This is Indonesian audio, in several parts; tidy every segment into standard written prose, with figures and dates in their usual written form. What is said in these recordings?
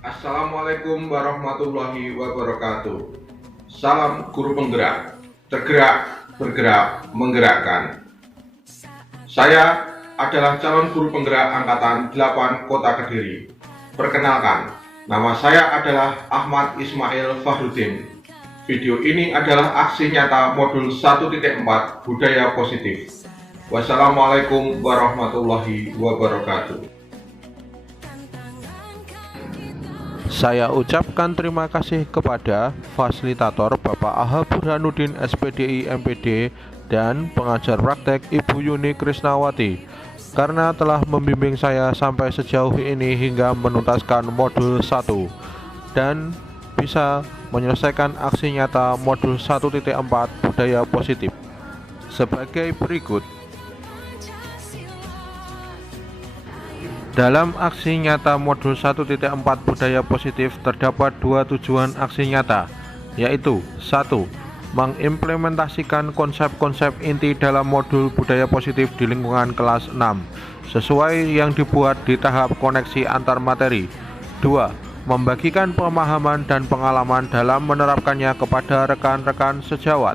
Assalamualaikum warahmatullahi wabarakatuh. Salam guru penggerak, tergerak, bergerak, menggerakkan. Saya adalah calon guru penggerak Angkatan 8 Kota Kediri. Perkenalkan, nama saya adalah Ahmad Ismail Fahrudin. Video ini adalah aksi nyata modul 1.4 Budaya Positif. Wassalamualaikum warahmatullahi wabarakatuh. Saya ucapkan terima kasih kepada fasilitator Bapak Aha Burhanuddin SPDI MPD dan pengajar praktek Ibu Yuni Krisnawati karena telah membimbing saya sampai sejauh ini hingga menuntaskan modul 1 dan bisa menyelesaikan aksi nyata modul 1.4 Budaya Positif sebagai berikut. Dalam aksi nyata modul 1.4 Budaya Positif terdapat dua tujuan aksi nyata, yaitu 1. Mengimplementasikan konsep-konsep inti dalam modul Budaya Positif di lingkungan kelas 6 sesuai yang dibuat di tahap koneksi antar materi. 2. Membagikan pemahaman dan pengalaman dalam menerapkannya kepada rekan-rekan sejawat.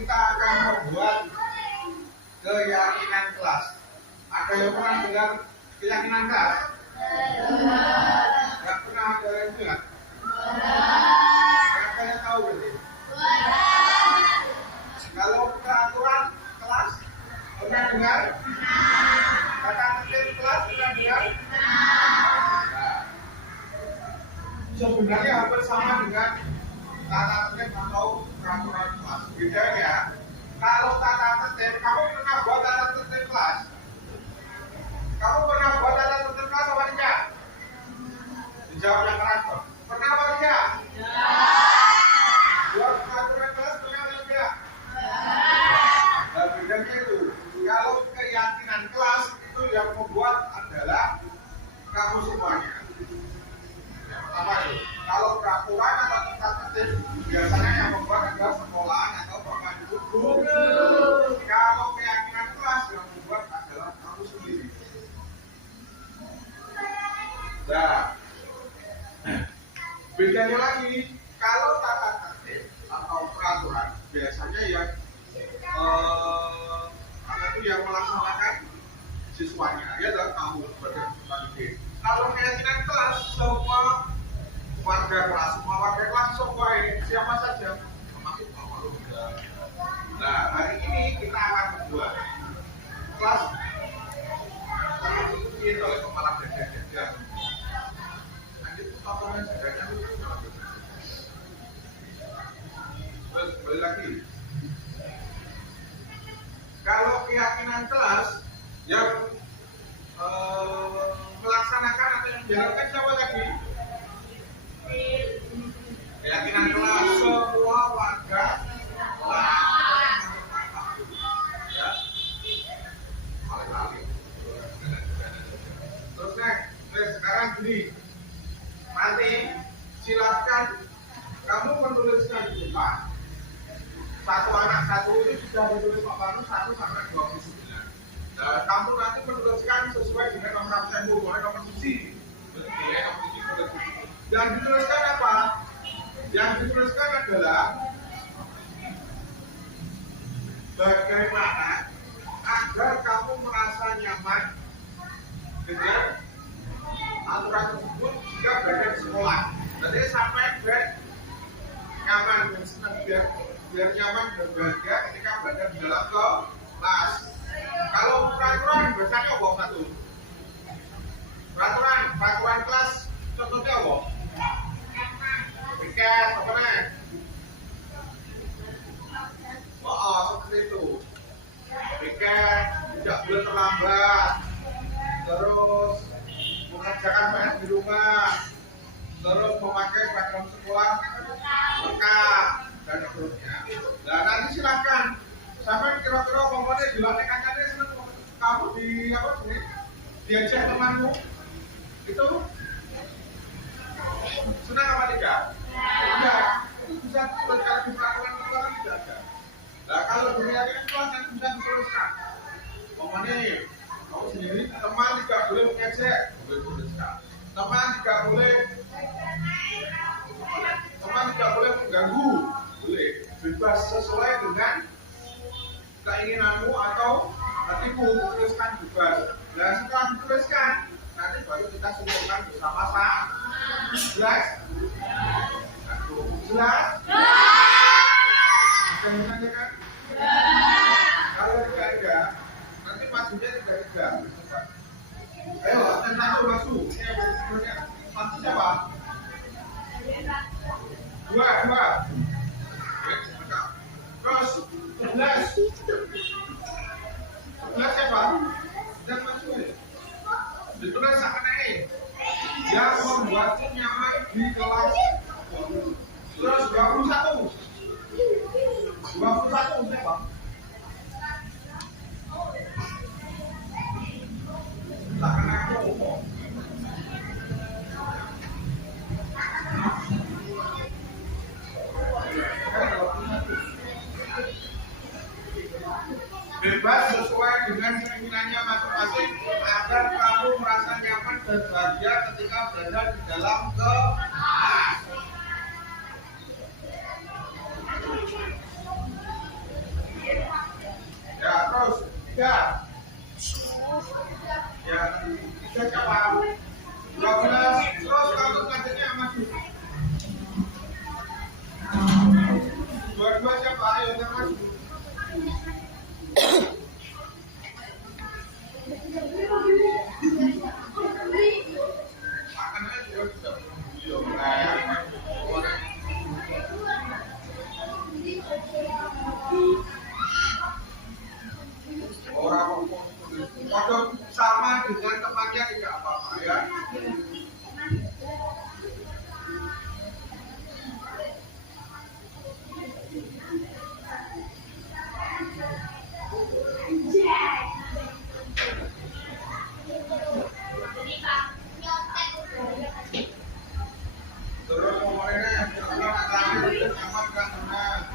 kita akan membuat keyakinan kelas. Ada yang pernah dengar keyakinan kelas? Nggak pernah ada yang dengar? Siapa yang tahu ini? Kalau peraturan kelas pernah dengar? Tata tertib kelas pernah dengar? Nah, sebenarnya hampir sama dengan tata tertib atau peraturan kelas. Bedanya, kalau tata tertib, kamu pernah buat tata tertib kelas? Kamu pernah buat tata tertib kelas apa tidak? Dijawab yang keras. Pernah apa tidak? Buat peraturan kelas pernah apa tidak? Nah, bedanya itu, kalau keyakinan kelas itu yang membuat adalah kamu semuanya. Yang pertama itu, kalau peraturan atau tata tertib biasanya yang membuat adalah sekolahan atau bapak ibu guru. Kalau keyakinan kelas yang membuat adalah kamu sendiri. Nah, bedanya lagi, kalau tata tertib atau peraturan biasanya yang melaksanakan siswanya, ya adalah kamu sebagai peserta didik. Kalau keyakinan kelas, semua warga kelas siapa saja, termasuk bapak juga. Nah, hari ini kita akan membuat kelas tertutup oleh kepala daerah. Nanti potongan sebenarnya itu terus kembali lagi. Kalau keyakinan kelas yang melaksanakan atau yang menjalankan siapa tadi? Keyakinan kelas semua warga kelas. Ya. Terus sekarang gini, nanti silakan kamu menuliskan di depan. Satu anak satu ini sudah ditulis Pak Panu 1 sampai 29. Nah, kamu nanti menuliskan sesuai dengan nomor absen nomor sisi. Yang dituliskan apa? Yang dituliskan adalah bagaimana agar kamu merasa nyaman dengan aturan tersebut jika berada di sekolah. Jadi sampai nyaman dan senang biar nyaman dan bahagia ketika berada di dalam kelas. Kalau peraturan biasanya apa satu? Peraturan kelas contohnya apa? Piket, apa nih? Seperti itu. Piket, tidak boleh terlambat. Terus mengerjakan PR di rumah. Terus memakai seragam sekolah lengkap dan seterusnya. Nah, nanti silakan sampai kira-kira komponen dilatihkan kamu di apa sih? Diajak temanmu itu senang apa tidak? Ya, itu bisa kalau di peraturan sekolah tidak ada. Nah, kalau dunia ini kelas nanti bisa dituliskan. Komponen kamu sendiri teman tidak boleh mengejek, boleh tuliskan. Teman tidak boleh mengganggu, boleh bebas sesuai dengan keinginanmu atau hatimu, tuliskan bebas. Dan setelah dituliskan, nanti baru kita simpulkan bersama-sama. Jelas? Jelas? Bisa kan? Kalau tidak ada, nanti maksudnya tidak. Ayo, absen 1 masuk. Satu siapa? 2. Terus 11 siapa? Dan masuk ya. Ditulis sama naik. Yang membuatmu nyaman di kelas. Terus 21 siapa? Tak kena kelompok. Bebas sesuai dengan keinginannya masing-masing agar kamu merasa nyaman dan bahagia ketika berada di dalam kelas. siapa? Ayo kita maju. Makanannya juga bisa video. Orang sama dengan temannya tidak apa-apa ya. Terus ngomongnya nyaman kan benar.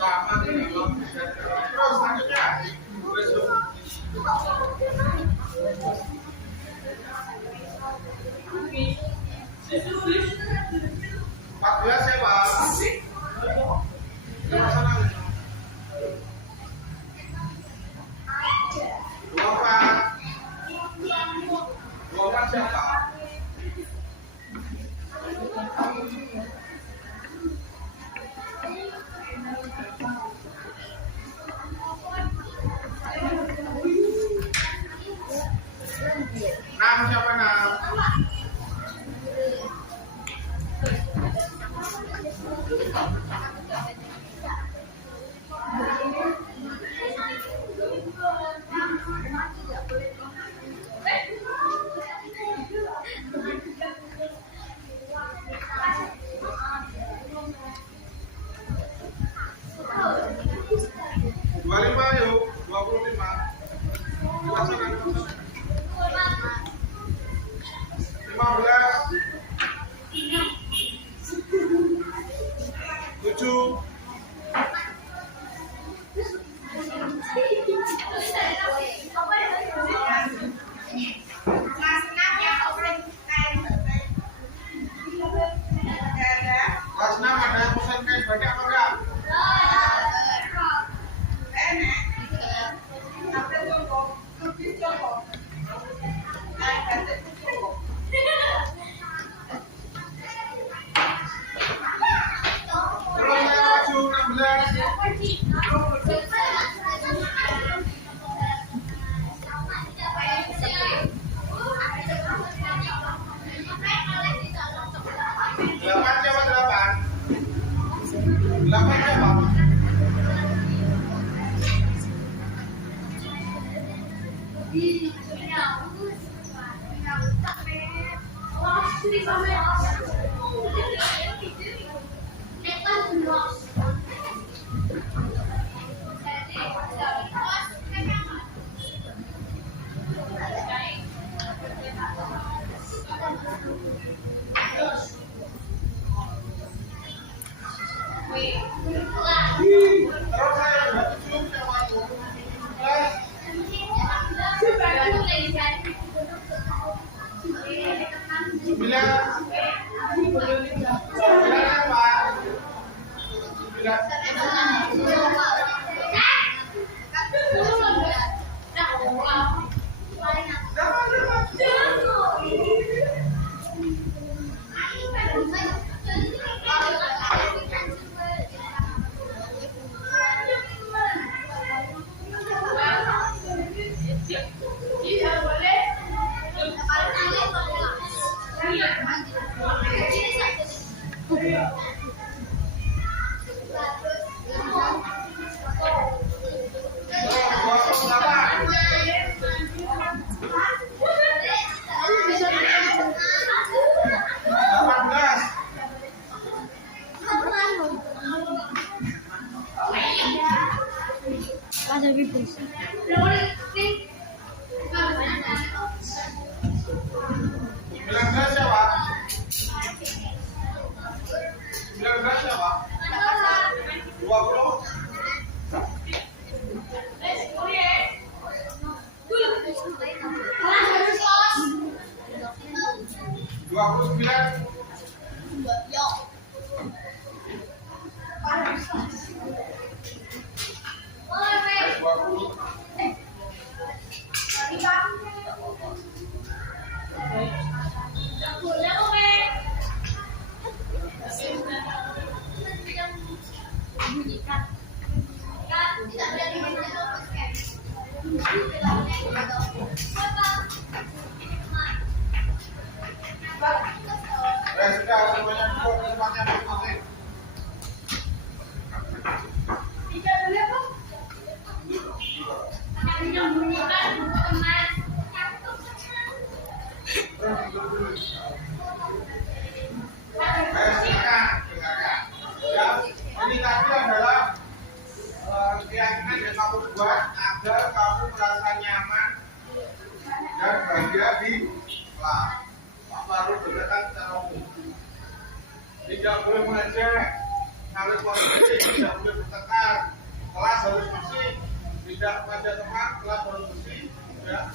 Sama dengan terus selanjutnya. Pak belas ya Pak. Dua siapa? Nam siapa Nam? Yuk, 25. Dilaksanakan. 15. 7. Kelas 6 ada yang pesan kain banyak apa enggak? Terus saya maju 16. Delapan siapa 8? 8 siapa? Terus saya udah 7 siapa? 9. 29. Ayat 20. Sudah semuanya duduk di tempatnya masing-masing. Silakan, silakan. Ya, ini tadi adalah keyakinan yang kamu buat agar kamu merasa nyaman dan bahagia di kelas. Baru berdekatan secara umum. Tidak boleh mengejek, harus positif, tidak boleh bertengkar. Kelas harus bersih, tidak mengajak teman, kelas harus bersih. Ya.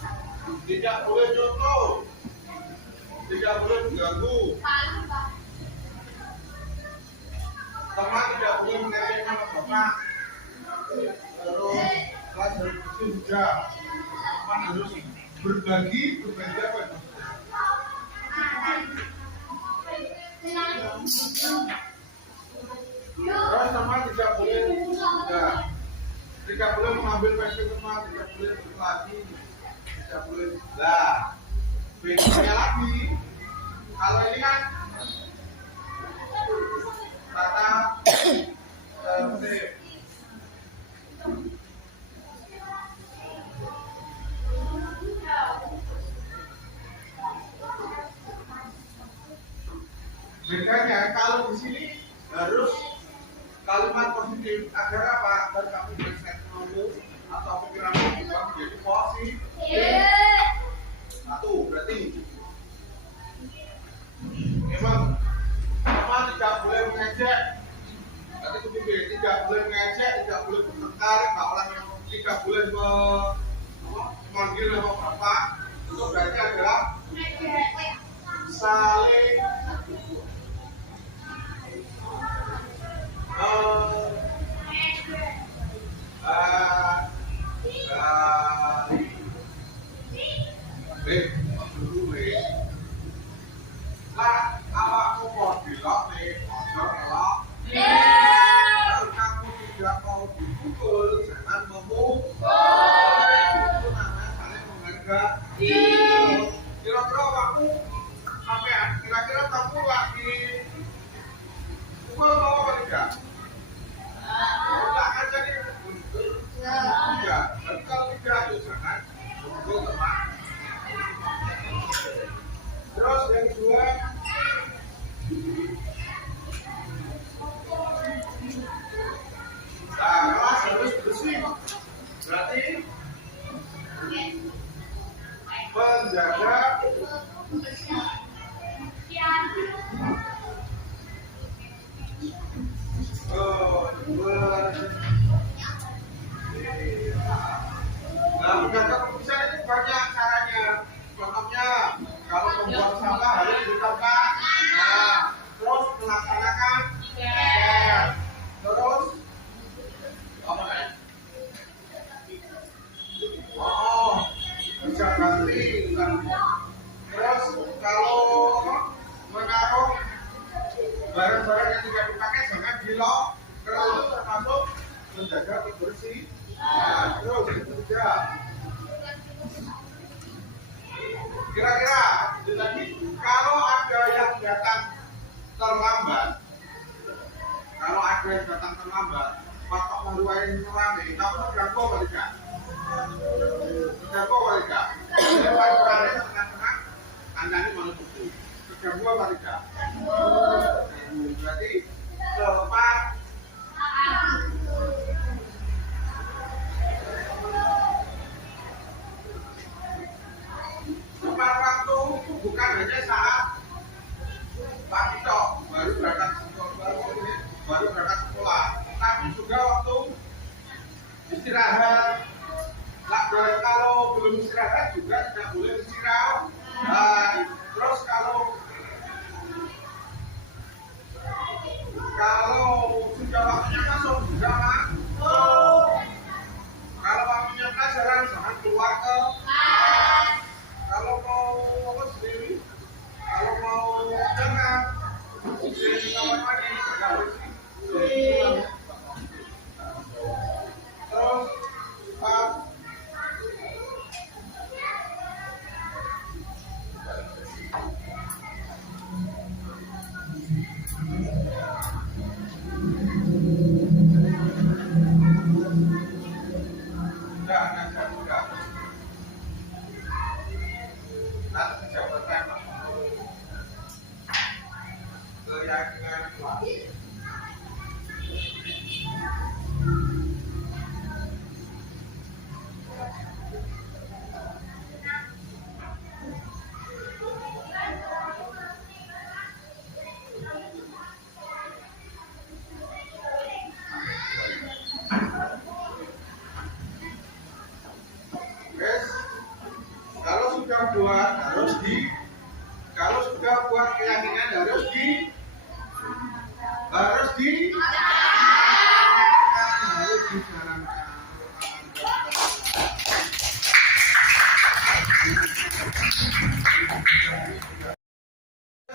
Tidak boleh nyontoh, tidak boleh mengganggu. Teman tidak boleh mengejek nama bapak. Terus kelas harus bersih juga. Teman harus berbagi apa itu? Terus teman tidak boleh tidak boleh mengambil PC teman, tidak boleh berkelahi, tidak boleh lah. Bedanya lagi, kalau ini kan kata bedanya kalau di sini harus kalimat positif agar apa? Agar kamu berseksnologi atau pikiranmu juga menjadi positif. Satu berarti memang sama tidak boleh mengejek. Berarti ketiga tidak boleh mengejek, tidak boleh bertengkar, orang yang tidak boleh memanggil nama bapak. Itu berarti adalah saling lah awakmu mau dilok nih, ojo ngelok. Kalau kamu tidak mau dipukul, jangan memukul. Itu namanya saling menghargai. Kira-kira awakmu sampean, kira-kira kamu lagi pukul mau apa tidak? Tidak akan jadi mundur. Tidak. Dan kalau tidak, jangan mundur teman. Terus yang kedua, kelas harus bersih. Berarti menjaga menjaga kebersihan itu banyak caranya. Contohnya, kalau membuang sampah harus di tempat. Nah, terus melaksanakan terus apa nih? Bisa ganti. Terus kalau menaruh barang-barang yang tidak dipakai jangan dilok. Karena itu termasuk menjaga kebersihan. Nah, terus ketiga, kira-kira tadi kalau ada yang datang terlambat, bapak meruain rame, kamu terganggu apa tidak? Terganggu apa tidak? Lewat rame tengah-tengah, anda ini malu buku. Terganggu apa tidak? Berarti lepas. Tepat waktu bukan hanya saat pagi tok baru berangkat sekolah, tapi juga waktu istirahat. Kalau belum istirahat juga tidak boleh istirahat. Terus kalau Satu jabatan keyakinan kuat. Guys, kalau sudah buat kalau sudah buat keyakinan harus dijalankan.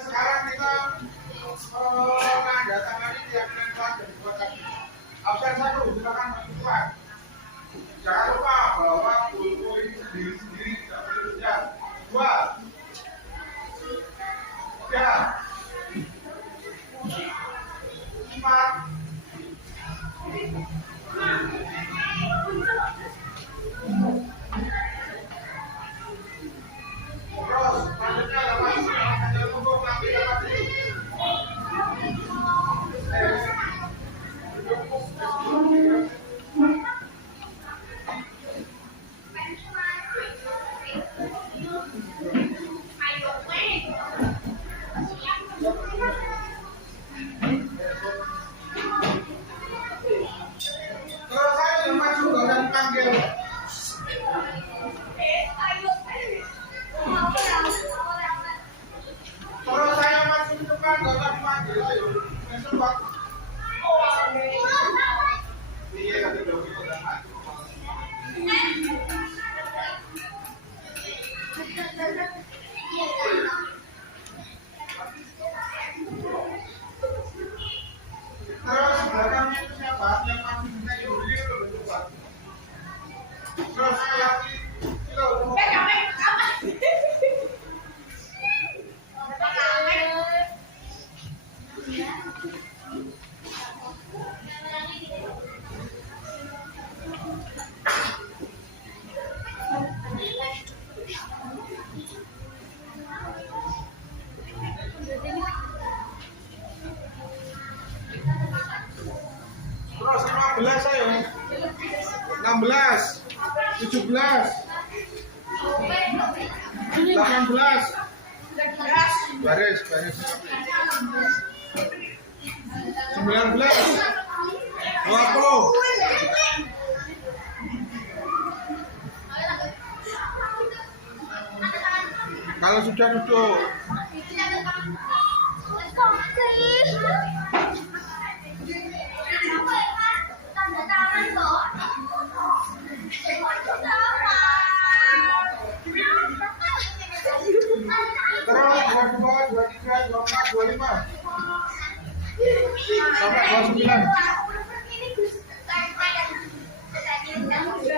Sekarang kita menandatangani keyakinan kelas dari buat tadi. Absen 1, silakan masukkan. Jangan lupa bahwa guru ini sendiri tidak boleh hujan. 2, 3, 4. Terus selanjutnya dapat hasil untuk nanti dapat terus saya yang maju gak akan dipanggil. Terus saya maju ke depan gak akan dipanggil. Ayo, besok waktu. Iya, tapi belum kita udah maju. Terus belakangnya itu siapa? Yang maju kita yuk, ini udah bentuk waktu. Terus saya kita udah terus 15 ayo. 16, 17, 18. Baris. 19, 20. Kalau sudah duduk. Terus 22, 23, 24, 25 sampai 29. Halo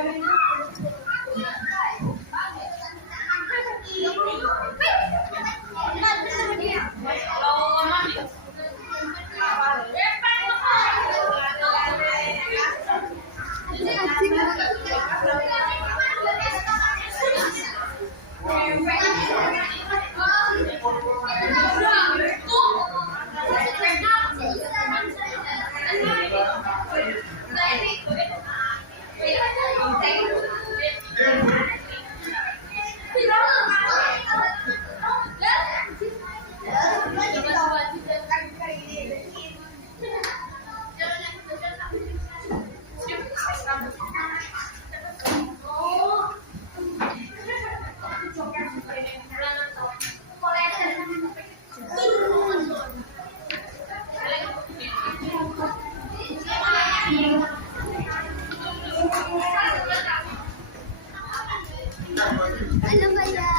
Bayan.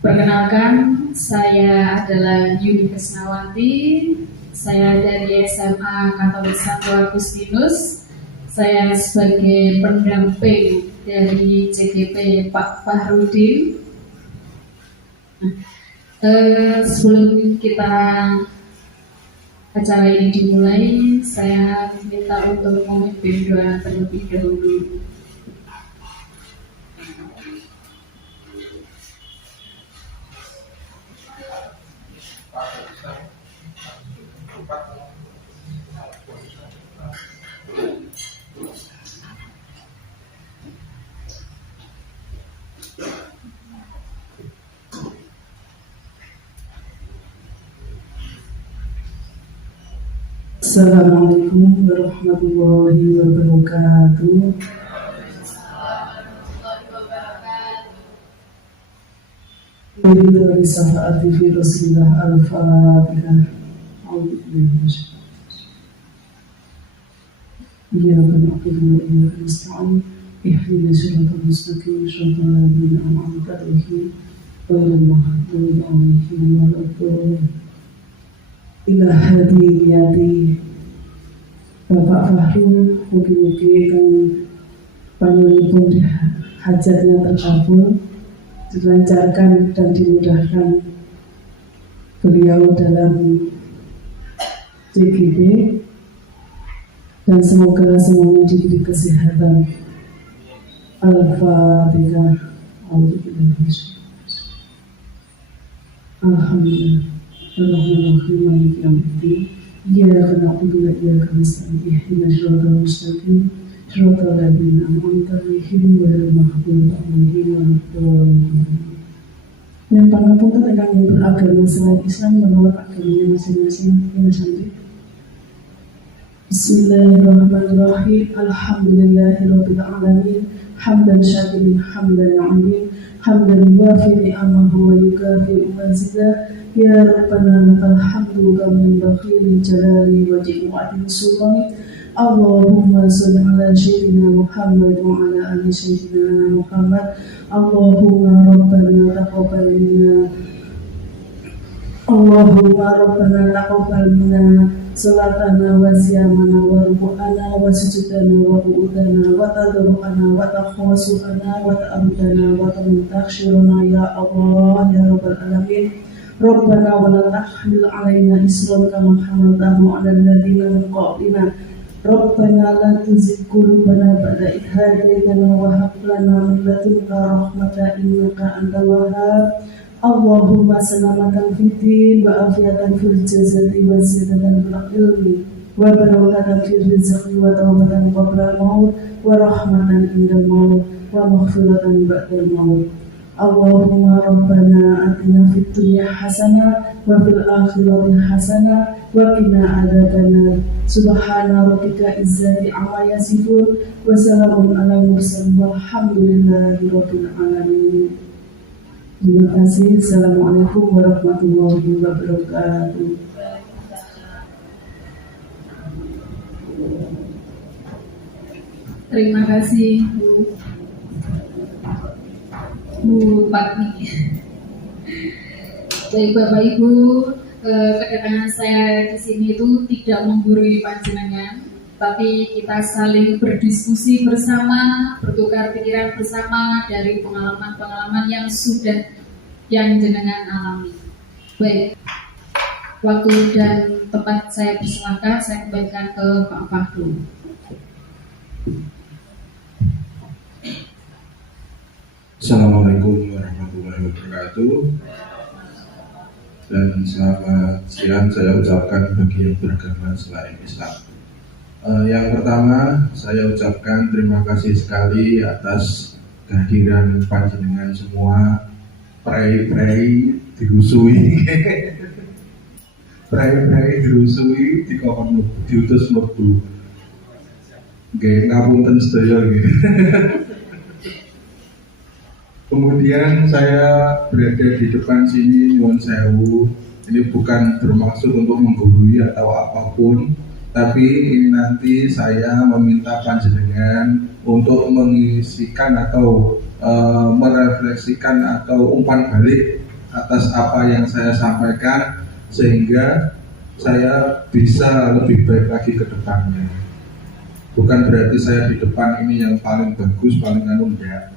Perkenalkan, saya adalah Yuni Krisnawati. Saya dari SMA Katolik Santo Agustinus. Saya sebagai pendamping dari CGP Pak Fahrudin. Sebelum kita acara ini dimulai, saya minta untuk memimpin doa terlebih dahulu. Assalamualaikum warahmatullahi wabarakatuh. Dari syafaati fi Rasulillah al-Fatihah. Iyyaka na'budu wa iyyaka nasta'in. Ihdinas siratal mustaqim, siratal ladzina an'amta 'alaihim ghairil maghdubi 'alaihim waladdallin. Ila hadiyati Bapak Fahrul, mugi-mugi kang panjenenganipun hajatnya terkabul, dilancarkan dan dimudahkan beliau dalam CGP, dan semoga semuanya diberi kesehatan. Al-Fatihah. Alhamdulillah. Ar-Rahmanir-Rahim, Maliki Yaumiddin. Iyyaka na'budu wa iyyaka nasta'in. Ihdinas siratal mustaqim, siratal ladzina an'amta 'alaihim ghairil maghdubi 'alaihim waladdallin. Yang pangapunten ingkang yang beragama selain Islam menolak agamanya masing-masing. Bismillahirrahmanirrahim. Alhamdulillahirabbil alamin. Hamdan syakirin, hamdan na'im, hamdan yuwafi ni'amahu wa yukafi mazidah. Ya Rabbana lakal hamdu kama yanbaghi li jalali wajhika wa 'azimi sultanik. Allahumma shalli ala sayyidina Muhammad wa ala ali sayyidina Muhammad. Allahumma rabbana taqabbal minna salatana wa siyamana wa ruku'ana wa sujudana wa qu'udana wa tadarru'ana wa takhawasu'ana wa ta'abudana wa takhshirana ya Allah ya Rabbal alamin. Rabbana wa la tahmil 'alaina isran kama hamaltahu 'alal ladzina min qablina. Rabbana la tuzigh qulubana ba'da idh hadaytana wa hab lana min ladunka rahmatan innaka antal wahhab. Allahumma salamatan fid din wa afiyatan fil jasadi wa ziyadatan fil ilmi wa barakatan fil rizqi wa tawbatan qabla al-maut wa rahmatan indal maut wa maghfiratan ba'dal maut. Allahumma rabbana atina fid dunya hasanah wa fil akhirati hasanah wa qina adzabannar. Subhana rabbika izzati amma yasifun wa salamun alal mursalin walhamdulillahi rabbil alamin. Terima kasih. Assalamualaikum warahmatullahi wabarakatuh. Terima kasih Bu Patmi. Baik Bapak Ibu, kedatangan saya di sini itu tidak menggurui panjenengan, tapi kita saling berdiskusi bersama, bertukar pikiran bersama dari pengalaman-pengalaman yang sudah yang jenengan alami. Baik, waktu dan tempat saya persilakan, saya kembalikan ke Pak Fahrul. Assalamualaikum warahmatullahi wabarakatuh. Dan selamat siang saya ucapkan bagi yang beragama selain Islam. Yang pertama saya ucapkan terima kasih sekali atas kehadiran panjenengan semua. Prei dirusui, prei dirusui diutus mlebu. Nggih ngapunten sedaya nggih. Kemudian saya berada di depan sini nyuwun sewu. Ini bukan bermaksud untuk menggurui atau apapun, tapi ini nanti saya meminta panjenengan untuk mengisikan atau merefleksikan atau umpan balik atas apa yang saya sampaikan sehingga saya bisa lebih baik lagi ke depannya. Bukan berarti saya di depan ini yang paling bagus, paling enggak.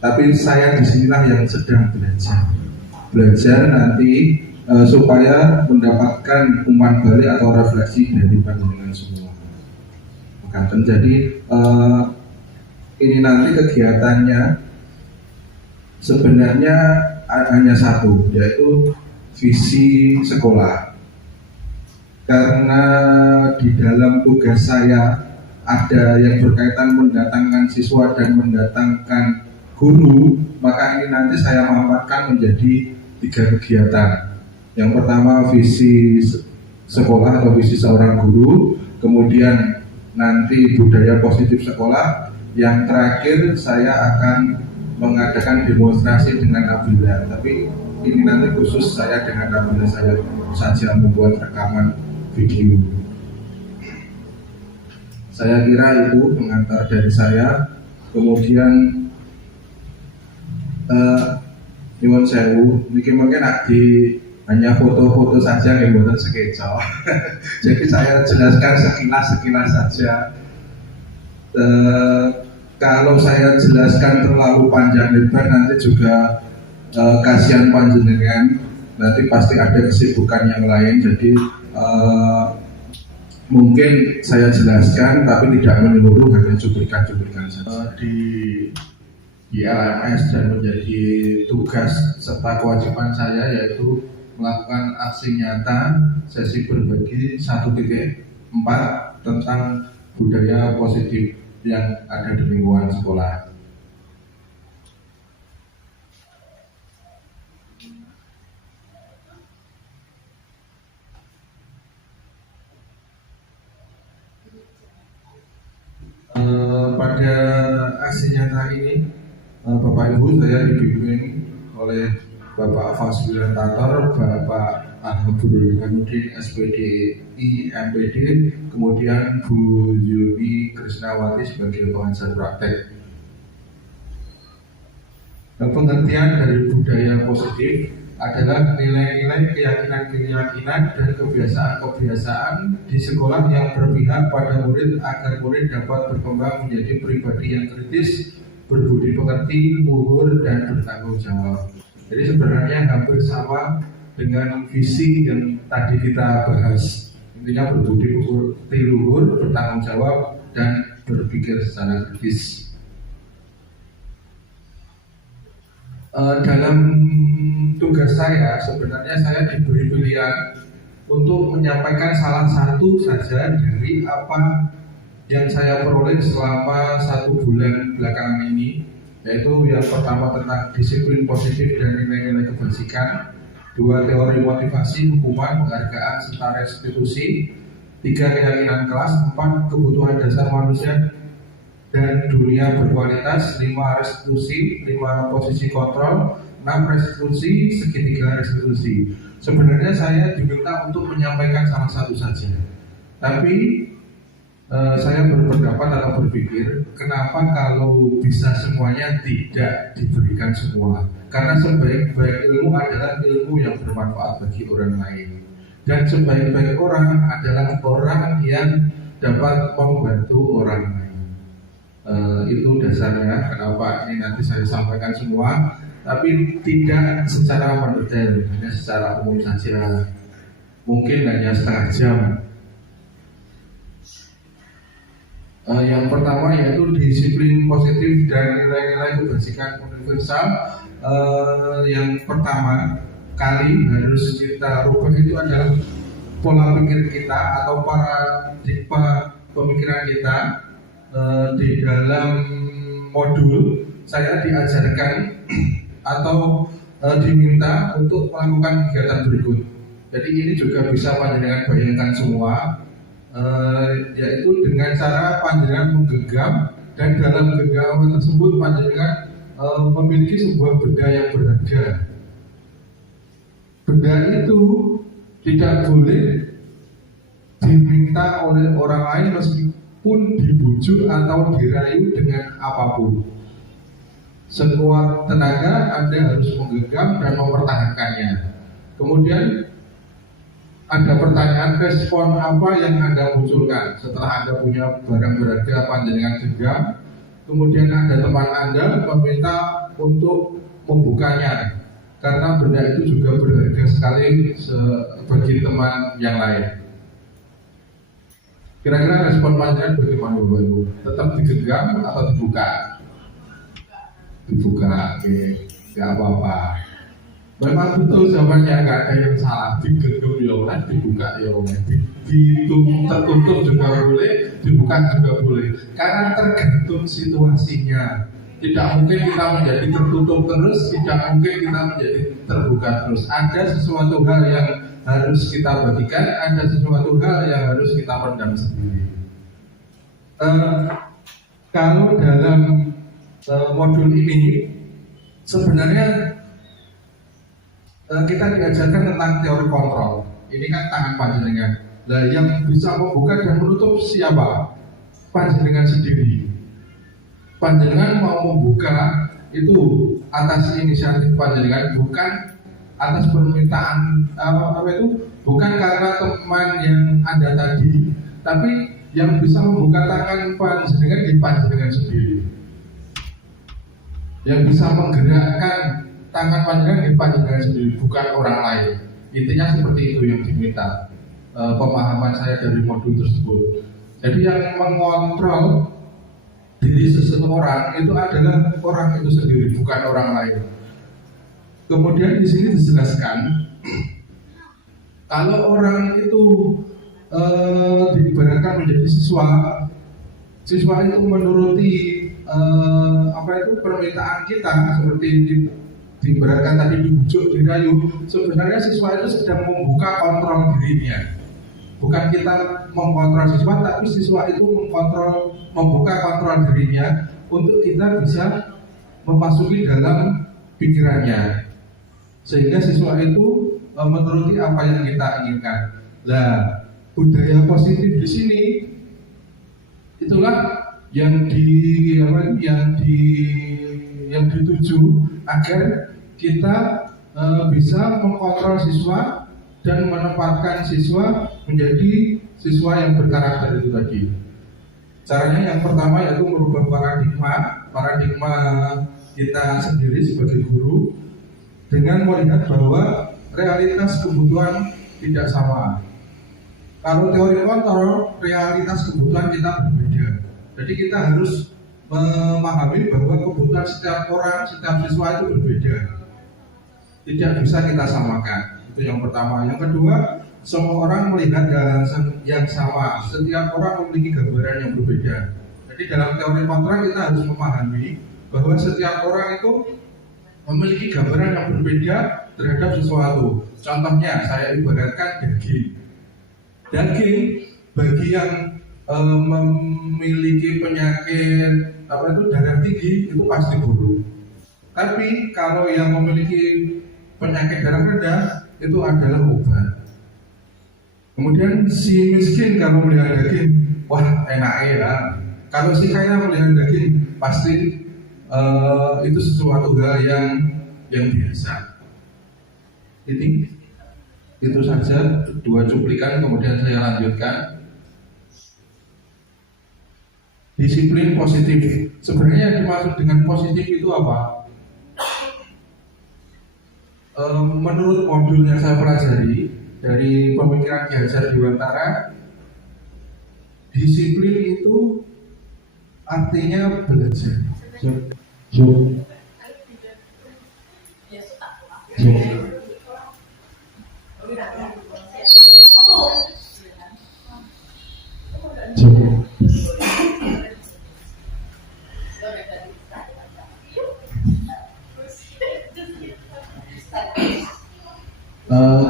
Tapi saya disinilah yang sedang belajar nanti supaya mendapatkan umpan balik atau refleksi dari panjenengan semua. Jadi ini nanti kegiatannya sebenarnya hanya satu, yaitu visi sekolah. Karena di dalam tugas saya ada yang berkaitan mendatangkan siswa dan mendatangkan guru, maka ini nanti saya mampatkan menjadi 3 kegiatan. Yang pertama visi sekolah atau visi seorang guru, kemudian nanti budaya positif sekolah, yang terakhir saya akan mengadakan demonstrasi dengan Nabila. Tapi ini nanti khusus saya dengan Nabila, saya saja membuat rekaman video. Saya kira itu pengantar dari saya. Kemudian nyuwun sewu, niki mungkin hanya foto-foto saja, bukan sketsa. Jadi saya jelaskan sekilas saja. Kalau saya jelaskan terlalu panjang lebar nanti juga kasihan panjenengan, nanti pasti ada kesibukan yang lain. Jadi mungkin saya jelaskan tapi tidak menyeluruh, hanya cuplikan-cuplikan saja. Di LMS dan menjadi tugas serta kewajiban saya yaitu melakukan aksi nyata sesi berbagi 1.4 tentang budaya positif yang ada di lingkungan sekolah. Pada aksi nyata ini Bapak Ibu, saya dibimbing oleh Bapak Fasilitator, Bapak Ahmad Burhanuddin SPDI MPD, kemudian Bu Yuni Krisnawati sebagai pengajar praktek. Pengertian dari budaya positif adalah nilai-nilai, keyakinan-keyakinan dan kebiasaan-kebiasaan di sekolah yang berpihak pada murid agar murid dapat berkembang menjadi pribadi yang kritis, berbudi pekerti, luhur, dan bertanggung jawab. Jadi sebenarnya hampir sama dengan visi yang tadi kita bahas. Intinya berbudi pekerti, luhur, bertanggung jawab, dan berpikir secara kritis. Dalam tugas saya, sebenarnya saya diberi pilihan untuk menyampaikan salah satu saja dari apa yang saya peroleh selama 1 bulan belakangan ini, yaitu yang pertama tentang disiplin positif dan nilai-nilai kebajikan, 2 teori motivasi, hukuman, penghargaan, serta restitusi, 3 keyakinan kelas, 4 kebutuhan dasar manusia dan dunia berkualitas, 5 restitusi, 5 posisi kontrol, 6 restitusi, segitiga restitusi. Sebenarnya saya diminta untuk menyampaikan salah satu saja, tapi saya berpendapat atau berpikir, kenapa kalau bisa semuanya tidak diberikan semua? Karena sebaik-baik ilmu adalah ilmu yang bermanfaat bagi orang lain, dan sebaik-baik orang adalah orang yang dapat membantu orang lain. Itu dasarnya kenapa ini nanti saya sampaikan semua, tapi tidak secara mendetail, hanya secara umum saja. Mungkin hanya setengah jam. Yang pertama yaitu disiplin positif dan nilai-nilai kebajikan universal. Yang pertama kali harus kita rubah itu adalah pola pikir kita atau paradigma pemikiran kita. Di dalam modul saya diajarkan atau diminta untuk melakukan kegiatan berikut. Jadi ini juga bisa panjenengan bayangkan semua, yaitu dengan cara panjenengan menggenggam, dan dalam genggaman tersebut panjenengan memiliki sebuah benda yang berharga. Benda itu tidak boleh diminta oleh orang lain meskipun dibujuk atau dirayu dengan apapun. sekuat tenaga Anda harus menggenggam dan mempertahankannya. Kemudian ada pertanyaan, respon apa yang Anda munculkan setelah Anda punya barang berharga panjenengan genggam, kemudian ada teman Anda meminta untuk membukanya karena benda itu juga berharga sekali bagi teman yang lain. Kira-kira respon panjenengan bagaimana Bapak Ibu? Tetap digenggam atau dibuka? Dibuka, oke, nggak apa-apa. Memang betul jawabannya, nggak ada yang salah. Digenggam ya oleh, dibuka ya oleh, tertutup juga boleh, dibuka juga boleh. Karena tergantung situasinya. Tidak mungkin kita menjadi tertutup terus, tidak mungkin kita menjadi terbuka terus. Ada sesuatu hal yang harus kita bagikan, ada sesuatu hal yang harus kita pendam sendiri. Kalau dalam modul ini sebenarnya kita diajarkan tentang teori kontrol. Ini kan tangan panjenengan. Nah, yang bisa membuka dan menutup siapa? Panjenengan sendiri. Panjenengan mau membuka itu atas inisiatif panjenengan, bukan atas permintaan bukan karena teman yang Anda tadi, tapi yang bisa membuka tangan panjenengan di panjenengan sendiri. Yang bisa menggerakkan tangan panjenengan di panjenengan sendiri, bukan orang lain. Intinya seperti itu yang diminta pemahaman saya dari modul tersebut. Jadi yang mengontrol diri seseorang itu adalah orang itu sendiri, bukan orang lain. Kemudian di sini dijelaskan kalau orang itu diibaratkan menjadi siswa itu menuruti permintaan kita, seperti diibaratkan tadi dibujuk, dirayu. Sebenarnya siswa itu sedang membuka kontrol dirinya. Bukan kita mengkontrol siswa, tapi siswa itu membuka kontrol dirinya untuk kita bisa memasuki dalam pikirannya, sehingga siswa itu menuruti apa yang kita inginkan. Nah, budaya positif di sini itulah yang dituju agar kita bisa mengkontrol siswa dan menempatkan siswa menjadi siswa yang berkarakter itu tadi. Caranya yang pertama yaitu merubah paradigma kita sendiri sebagai guru dengan melihat bahwa realitas kebutuhan tidak sama. Kalau teori kontrol, realitas kebutuhan kita berbeda. Jadi kita harus memahami bahwa kebutuhan setiap orang, setiap siswa itu berbeda. Tidak bisa kita samakan. Itu yang pertama. Yang kedua, semua orang melihat hal yang sama. Setiap orang memiliki gambaran yang berbeda. Jadi dalam teori kontrol kita harus memahami bahwa setiap orang itu memiliki gambaran yang berbeda terhadap sesuatu. Contohnya, saya ibaratkan daging. Daging bagi yang memiliki penyakit darah tinggi itu pasti buruk. Tapi kalau yang memiliki penyakit darah rendah itu adalah obat. Kemudian si miskin kalau melihat daging, wah enak ya. Kalau si kaya melihat daging, pasti itu sesuatu hal yang biasa. Itu saja 2 cuplikan, kemudian saya lanjutkan. Disiplin positif. Sebenarnya yang dimaksud dengan positif itu apa? Menurut modul yang saya pelajari dari pemikiran Ki Hajar Dewantara, disiplin itu artinya belajar.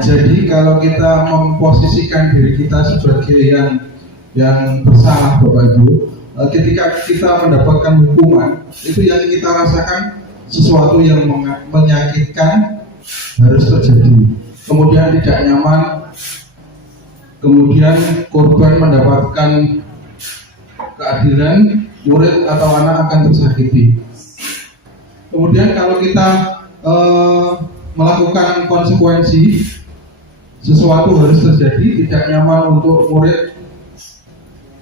Jadi kalau kita memposisikan diri kita sebagai yang bersalah, Bapak Ibu, ketika kita mendapatkan hukuman, itu yang kita rasakan sesuatu yang menyakitkan harus terjadi. Kemudian tidak nyaman, kemudian korban mendapatkan keadilan, murid atau anak akan tersakiti. Kemudian kalau kita melakukan konsekuensi, sesuatu harus terjadi, tidak nyaman untuk murid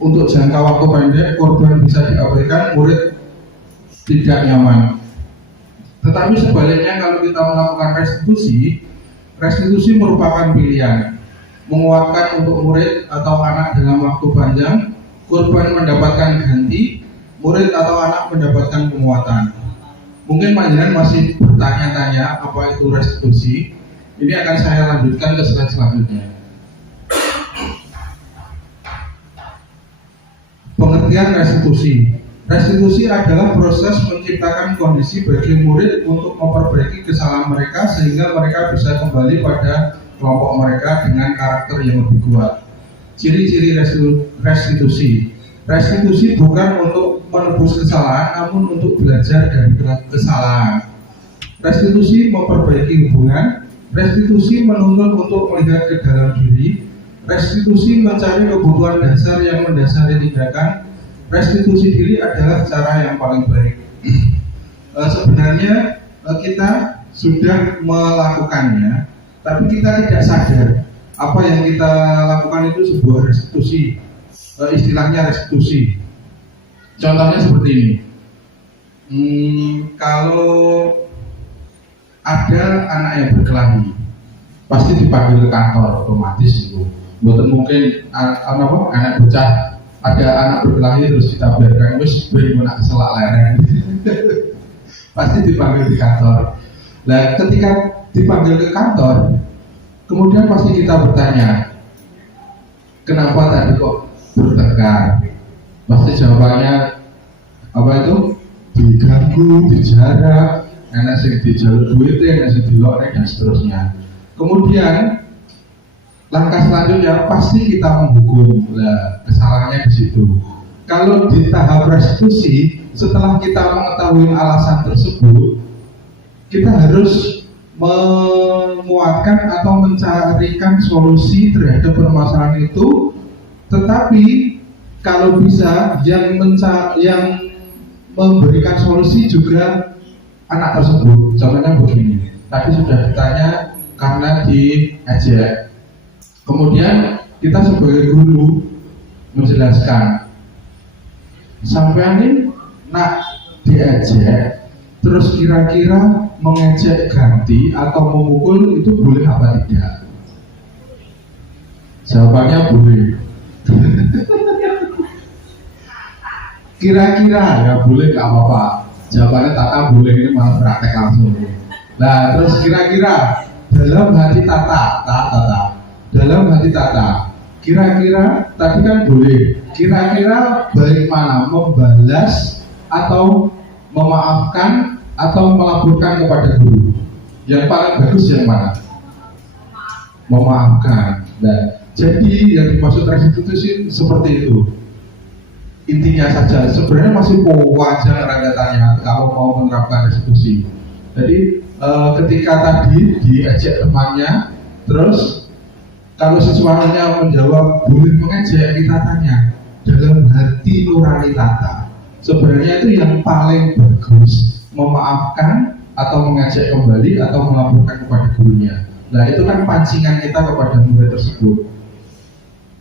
untuk jangka waktu pendek, korban bisa diabaikan, murid tidak nyaman. Tetapi sebaliknya kalau kita melakukan restitusi, restitusi merupakan pilihan, menguatkan untuk murid atau anak dalam waktu panjang, korban mendapatkan ganti, murid atau anak mendapatkan penguatan. Mungkin panjenengan masih bertanya-tanya apa itu restitusi. Ini akan saya lanjutkan ke slide selanjutnya. Pengertian restitusi. Restitusi adalah proses menciptakan kondisi bagi murid untuk memperbaiki kesalahan mereka sehingga mereka bisa kembali pada kelompok mereka dengan karakter yang lebih kuat. Ciri-ciri restitusi. Restitusi bukan untuk menebus kesalahan, namun untuk belajar dari kesalahan. Restitusi memperbaiki hubungan. Restitusi menuntun untuk melihat ke dalam diri. Restitusi mencari kebutuhan dasar yang mendasari tindakan. Restitusi diri adalah cara yang paling baik. Sebenarnya kita sudah melakukannya, tapi kita tidak sadar apa yang kita lakukan itu sebuah restitusi. Istilahnya restitusi. Contohnya seperti ini. Kalau ada anak yang berkelahi, pasti dipanggil ke kantor otomatis itu. Bukan mungkin anak bocah ada anak berkelahi terus kita biarkan wis bagaimana keselak lereng. Pasti dipanggil di kantor. Nah, ketika dipanggil ke kantor, kemudian pasti kita bertanya, kenapa tadi kok bertengkar? Pasti jawabannya apa itu? Diganggu, dijarak, enak sing dijaluk duitnya, enak sing dilokne dan seterusnya. Kemudian langkah selanjutnya pasti kita menghukum. Nah, kesalahannya di situ. Kalau di tahap restitusi, setelah kita mengetahui alasan tersebut, kita harus menguatkan atau mencarikan solusi terhadap permasalahan itu. Tetapi kalau bisa yang memberikan solusi juga anak tersebut. Contohnya begini, tadi sudah ditanya karena diejek. Kemudian kita sebagai guru menjelaskan, sampean ini nak diejek, terus kira-kira mengejek ganti atau memukul itu boleh apa tidak? Jawabannya boleh. Kira-kira ya boleh, nggak apa-apa. Jawabannya Tata boleh, ini malah praktek langsung. Nah terus kira-kira dalam hati Tata, dalam hati Tata, kira-kira tadi kan boleh, kira-kira baik mana, membalas atau memaafkan atau melaporkan kepada guru? Yang paling bagus yang mana? Memaafkan. Nah, jadi yang dimaksud restitusi seperti itu. Intinya saja, sebenarnya masih wajar Anda tanya kalau mau menerapkan restitusi. Jadi ketika tadi diejek temannya, terus kalau siswanya menjawab boleh mengejek, kita tanya dalam hati nurani Tata, sebenarnya itu yang paling bagus memaafkan atau mengejek kembali atau melaporkan kepada gurunya. Nah itu kan pancingan kita kepada murid tersebut.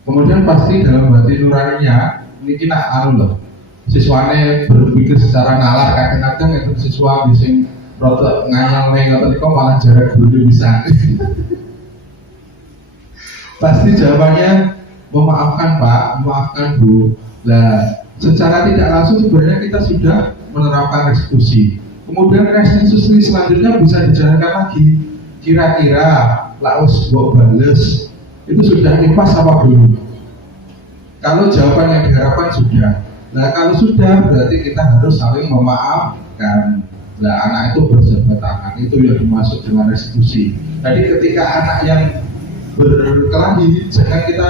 Kemudian pasti dalam hati nuraninya ini kita loh, siswanya berpikir secara nalar, kadang-kadang itu siswa bising rotok nganyal nih atau kok malah jarak guru bisa. Pasti jawabannya memaafkan Pak, memaafkan Bu. Nah, secara tidak langsung sebenarnya kita sudah menerapkan restitusi. Kemudian restitusi selanjutnya bisa dijalankan lagi. Kira-kira laos buat bales itu sudah impas apa belum? Kalau jawaban yang diharapkan sudah. Nah kalau sudah berarti kita harus saling memaafkan. Nah anak itu berjabat tangan, itu yang dimaksud dengan restitusi. Jadi ketika anak yang berkelahi, jangan kita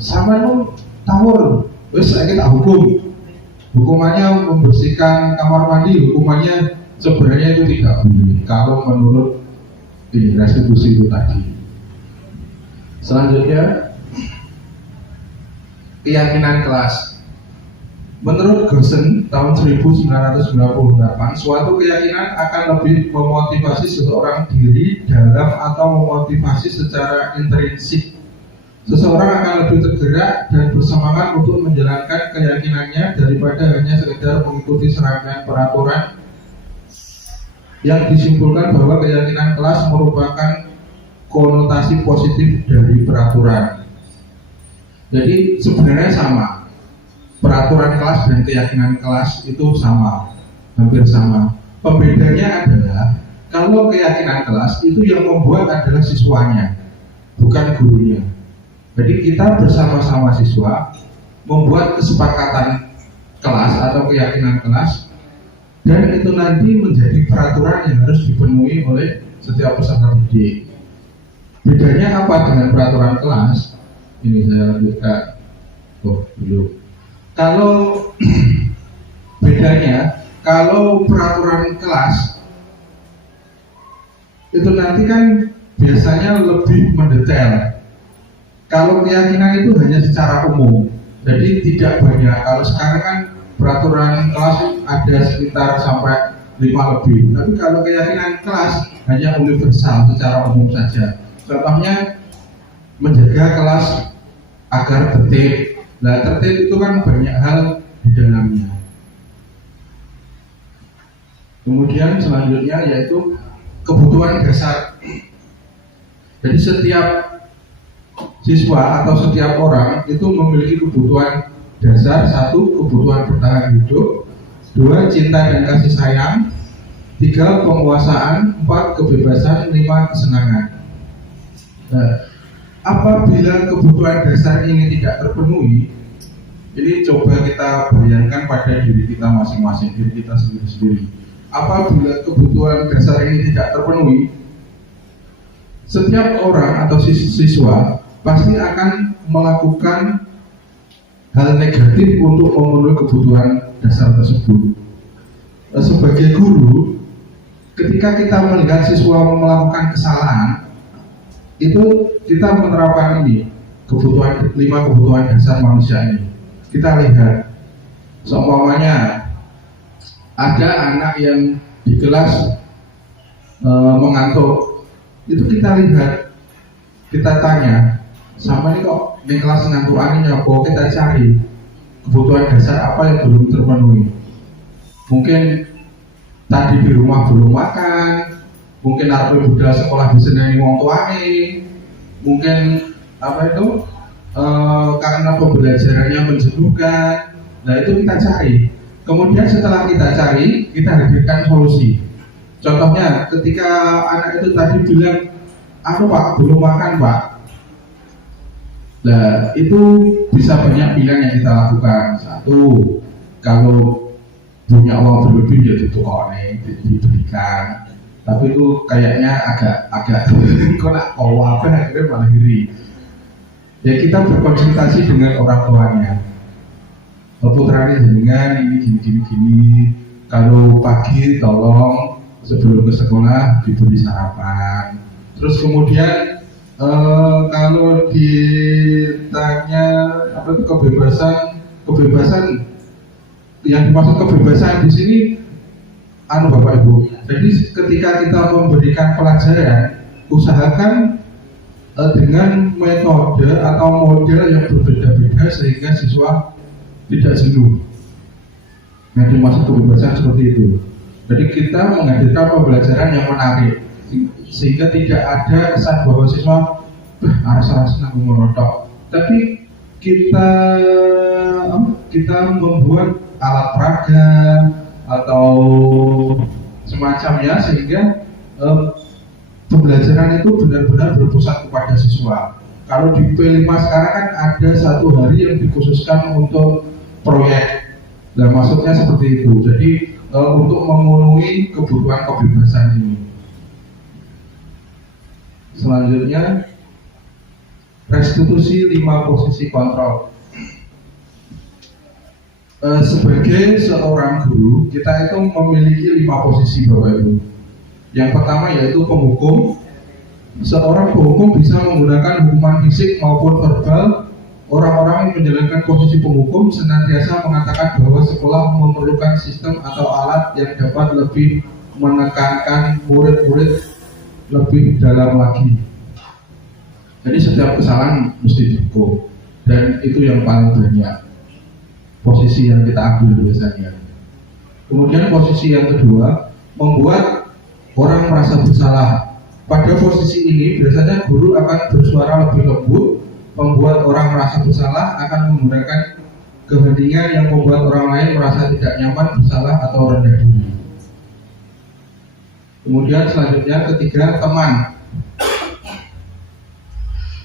sama lu tawur, terus kita hukum. Hukumannya membersihkan kamar mandi, hukumannya sebenarnya itu tidak boleh kalau menurut restitusi itu tadi. Selanjutnya keyakinan kelas. Menurut Gosen tahun 1998, suatu keyakinan akan lebih memotivasi seseorang diri dalam atau memotivasi secara intrinsik. Seseorang akan lebih tergerak dan bersemangat untuk menjalankan keyakinannya daripada hanya sekedar mengikuti serangkaian peraturan yang disimpulkan bahwa keyakinan kelas merupakan konotasi positif dari peraturan. Jadi sebenarnya sama. Peraturan kelas dan keyakinan kelas itu sama, hampir sama. Pembedanya adalah kalau keyakinan kelas itu yang membuat adalah siswanya, bukan gurunya. Jadi kita bersama-sama siswa membuat kesepakatan kelas atau keyakinan kelas, dan itu nanti menjadi peraturan yang harus dipenuhi oleh setiap peserta didik. Bedanya apa dengan peraturan kelas? Ini saya lanjutkan. Dulu. Kalau bedanya, kalau peraturan kelas itu nanti kan biasanya lebih mendetail. Kalau keyakinan itu hanya secara umum, jadi tidak banyak. Kalau sekarang kan peraturan kelas ada sekitar sampai 5 lebih. Tapi kalau keyakinan kelas hanya universal secara umum saja. Contohnya menjaga kelas agar tertib. Nah, tertib itu kan banyak hal di dalamnya. Kemudian selanjutnya yaitu kebutuhan dasar. Jadi setiap siswa atau setiap orang itu memiliki kebutuhan dasar. 1. Kebutuhan bertahan hidup. 2. Cinta dan kasih sayang. 3. Penguasaan. 4. Kebebasan. 5. Kesenangan. Nah, apabila kebutuhan dasar ini tidak terpenuhi, ini coba kita bayangkan pada diri kita masing-masing, diri kita sendiri-sendiri. Apabila kebutuhan dasar ini tidak terpenuhi, setiap orang atau siswa pasti akan melakukan hal negatif untuk memenuhi kebutuhan dasar tersebut. Sebagai guru, ketika kita melihat siswa melakukan kesalahan, itu kita menerapkan ini 5 kebutuhan dasar manusia ini. Kita lihat, seumpamanya ada anak yang di kelas mengantuk, itu kita lihat, kita tanya, sama ini kok di kelas ngantukannya apa, kita cari kebutuhan dasar apa yang belum terpenuhi. Mungkin tadi di rumah belum makan, mungkin arep budal sekolah diseneni wong tuane, mungkin karena pembelajarannya menjenuhkan. Nah, itu kita cari. Kemudian setelah kita cari, kita hadirkan solusi. Contohnya ketika anak itu tadi bilang, Pak, belum makan Pak. Nah, itu bisa banyak pilihan yang kita lakukan. 1, kalau punya uang berlebih ya ditukone, diberikan. Tapi itu kayaknya agak kok nak akhirnya malah iri. Ya, kita berkonsultasi dengan orang tuanya. Putranya jenengan ini gini. Kalau pagi tolong sebelum ke sekolah diberi sarapan. Terus kemudian kalau ditanya apa itu kebebasan yang dimaksud kebebasan di sini Bapak Ibu. Jadi ketika kita memberikan pelajaran, usahakan dengan metode atau model yang berbeda-beda sehingga siswa tidak jenuh. Yang dimaksud kebebasan seperti itu. Jadi kita menghadirkan pembelajaran yang menarik sehingga tidak ada kesan bahwa siswa aras-arasan aku merontok. Tapi kita membuat alat peraga atau semacamnya sehingga pembelajaran itu benar-benar berpusat kepada siswa. Kalau di P5 sekarang kan ada 1 hari yang dikhususkan untuk proyek. Dan maksudnya seperti itu. Jadi untuk memenuhi kebutuhan kebebasan ini. Selanjutnya restitusi 5 posisi kontrol. Sebagai seorang guru, kita itu memiliki 5 posisi Bapak Ibu. Yang pertama yaitu penghukum. Seorang penghukum bisa menggunakan hukuman fisik maupun verbal orang-orang yang menjalankan posisi penghukum senantiasa mengatakan bahwa sekolah memerlukan sistem atau alat yang dapat lebih menekankan murid-murid lebih dalam lagi. Jadi setiap kesalahan mesti dihukum, dan itu yang paling banyak posisi yang kita ambil biasanya. Kemudian posisi yang kedua, membuat orang merasa bersalah. Pada posisi ini biasanya guru akan bersuara lebih lembut, membuat orang merasa bersalah, akan menggunakan keheningan yang membuat orang lain merasa tidak nyaman, bersalah atau rendah diri. Kemudian selanjutnya ketiga, teman.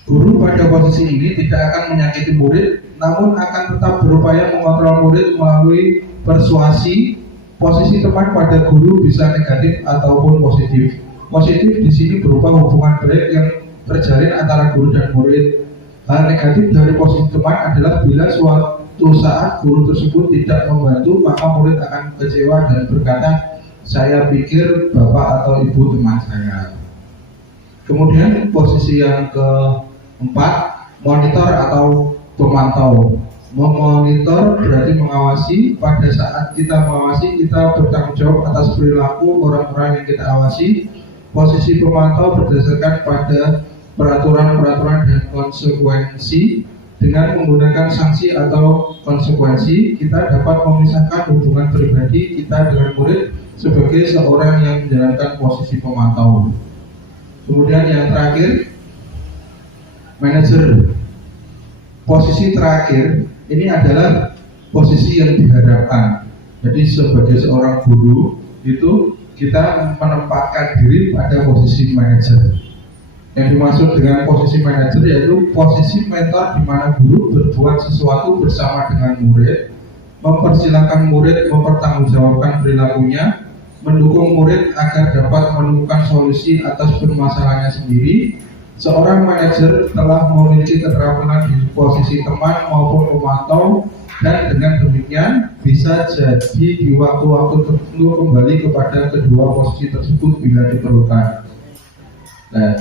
Guru pada posisi ini tidak akan menyakiti murid, namun akan tetap berupaya mengontrol murid melalui persuasi. Posisi teman pada guru bisa negatif ataupun positif. Positif di sini berupa hubungan baik yang terjalin antara guru dan murid. Hal negatif dari posisi teman adalah bila suatu saat guru tersebut tidak membantu, maka murid akan kecewa dan berkata, "Saya pikir bapak atau ibu teman saya." Kemudian posisi yang keempat, monitor atau pemantau. Memonitor berarti mengawasi. Pada saat kita mengawasi, kita bertanggung jawab atas perilaku orang-orang yang kita awasi. Posisi pemantau berdasarkan pada peraturan-peraturan dan konsekuensi. Dengan menggunakan sanksi atau konsekuensi, kita dapat memisahkan hubungan pribadi kita dengan murid sebagai seorang yang menjalankan posisi pemantau. Kemudian yang terakhir, manajer. Posisi terakhir ini adalah posisi yang diharapkan. Jadi sebagai seorang guru itu kita menempatkan diri pada posisi manajer. Yang dimaksud dengan posisi manajer yaitu posisi mentor di mana guru berbuat sesuatu bersama dengan murid, mempersilahkan murid mempertanggungjawabkan perilakunya, mendukung murid agar dapat menemukan solusi atas permasalahannya sendiri. Seorang manajer telah memiliki keterampilan di posisi teman maupun pemantau, dan dengan demikian bisa jadi di waktu-waktu tertentu kembali kepada kedua posisi tersebut bila diperlukan. Nah,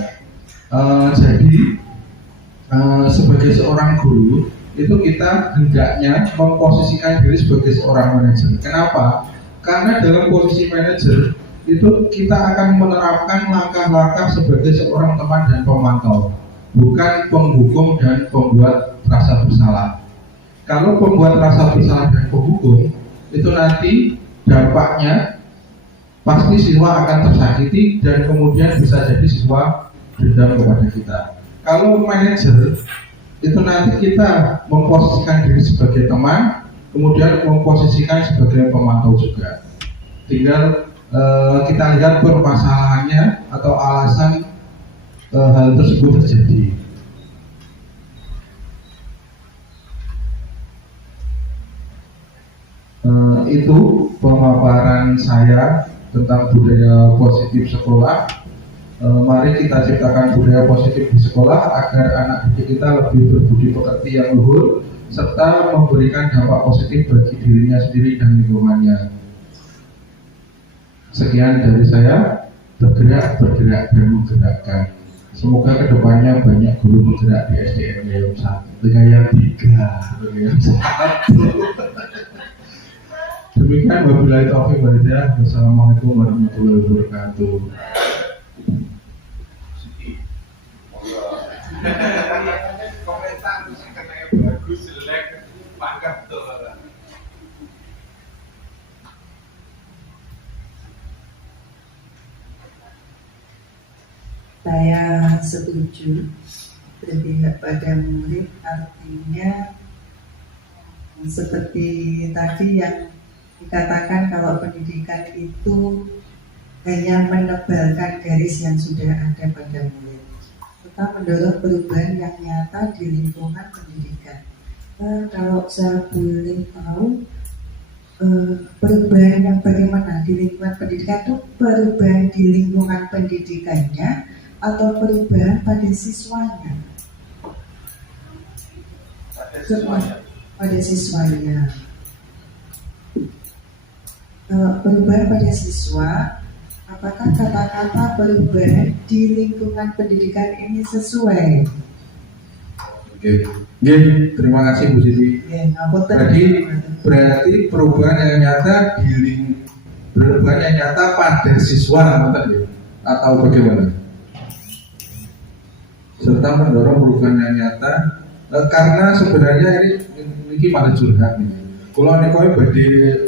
jadi sebagai seorang guru itu kita hendaknya memposisikan diri sebagai seorang manajer. Kenapa? Karena dalam posisi manajer itu kita akan menerapkan langkah-langkah sebagai seorang teman dan pemantau, bukan penghukum dan pembuat rasa bersalah. Kalau pembuat rasa bersalah dan penghukum, itu nanti dampaknya pasti siswa akan tersakiti dan kemudian bisa jadi siswa dendam kepada kita. Kalau manajer, itu nanti kita memposisikan diri sebagai teman, kemudian memposisikan sebagai pemantau juga. Tinggal kita lihat permasalahannya atau alasan hal tersebut terjadi. Itu pemaparan saya tentang budaya positif sekolah. Mari kita ciptakan budaya positif di sekolah agar anak didik kita lebih berbudi pekerti yang luhur serta memberikan dampak positif bagi dirinya sendiri dan lingkungannya. Sekian dari saya, bergerak dan menggerakkan. Semoga kedepannya banyak guru bergerak di SDN Gayam 1, Gayam 3, Gayam 1. Demikian, wabillahi taufiq wal hidayah. Wassalamualaikum warahmatullahi wabarakatuh. Komentar terus katanya bagus, jelek, panggap tuh. Saya setuju berpihak pada murid, artinya seperti tadi yang dikatakan kalau pendidikan itu hanya menebalkan garis yang sudah ada pada murid, serta mendorong perubahan yang nyata di lingkungan pendidikan. Kalau saya boleh tahu, perubahan yang bagaimana di lingkungan pendidikan itu perubahan di lingkungan pendidikannya atau perubahan pada siswanya? Pada siswanya. Perubahan pada siswa, apakah kata-kata perubahan di lingkungan pendidikan ini sesuai? Oke, oke, terima kasih Bu Siti. Ya, ngapunten. Berarti perubahan yang nyata perubahan yang nyata pada siswa atau bagaimana? Serta mendorong perubahan yang nyata karena sebenarnya ini pada curhat nih. Kalau nekoi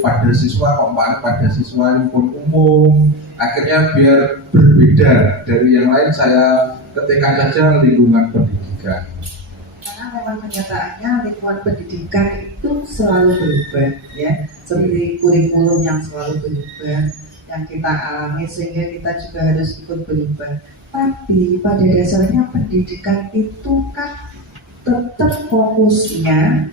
pada siswa kompak pada siswa yang pun umum, akhirnya biar berbeda dari yang lain saya ketikkan saja lingkungan pendidikan. Karena memang kenyataannya lingkungan pendidikan itu selalu berubah, ya, seperti kurikulum yang selalu berubah yang kita alami sehingga kita juga harus ikut berubah. Tapi pada dasarnya pendidikan itu kan tetap fokusnya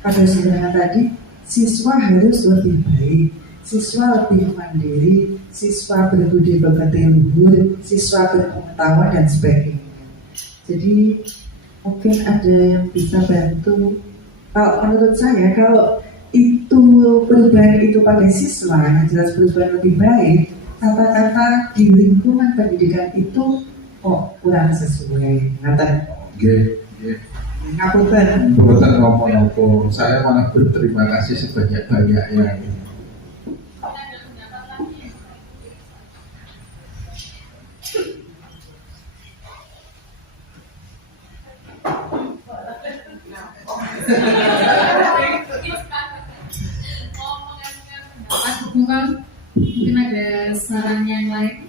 pada sebenarnya tadi siswa harus lebih baik, siswa lebih mandiri, siswa berbudi pekerti luhur, siswa berpengetahuan dan sebagainya. Jadi mungkin ada yang bisa bantu. Kalau menurut saya kalau itu perubahan itu pada siswa yang jelas perubahan lebih baik, kata-kata di lingkungan pendidikan itu kok kurang sesuai. Oke. Ngapunten. Bukan nopo-nopo, saya malah berterima kasih sebanyak-banyaknya. Bukan, mungkin ada saran yang lain.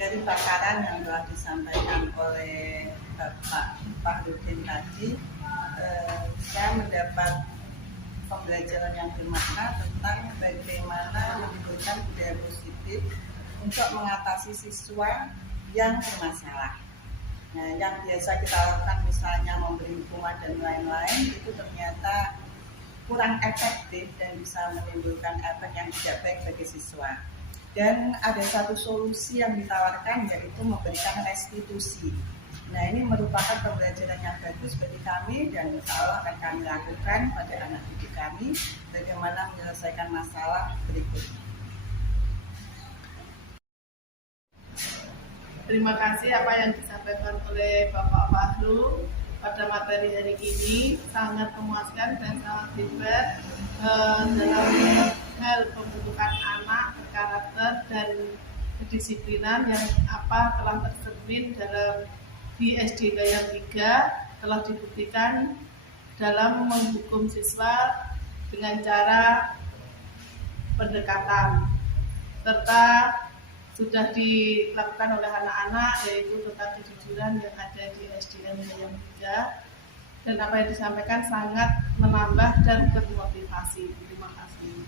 dari paparan yang telah disampaikan oleh Bapak Fahrudin tadi, saya mendapat pembelajaran yang bermakna tentang bagaimana menimbulkan budaya positif untuk mengatasi siswa yang bermasalah. Nah, yang biasa kita lakukan misalnya memberi hukuman dan lain-lain itu ternyata kurang efektif dan bisa menimbulkan efek yang tidak baik bagi siswa. Dan ada satu solusi yang ditawarkan, yaitu memberikan restitusi. Nah, ini merupakan pembelajaran yang bagus bagi kami dan insya Allah akan kami lakukan pada anak didik kami bagaimana menyelesaikan masalah berikut. Terima kasih apa yang disampaikan oleh Bapak Fahru pada materi hari ini, sangat memuaskan dan sangat hebat dalam hal pembentukan anak, karakter dan kedisiplinan yang telah tercermin dalam di SD Gayam 3 telah dibuktikan dalam menghukum siswa dengan cara pendekatan, serta sudah dilakukan oleh anak-anak, yaitu tentang kejujuran yang ada di SDN Gayam 3, dan apa yang disampaikan sangat menambah dan bermotivasi. Terima kasih.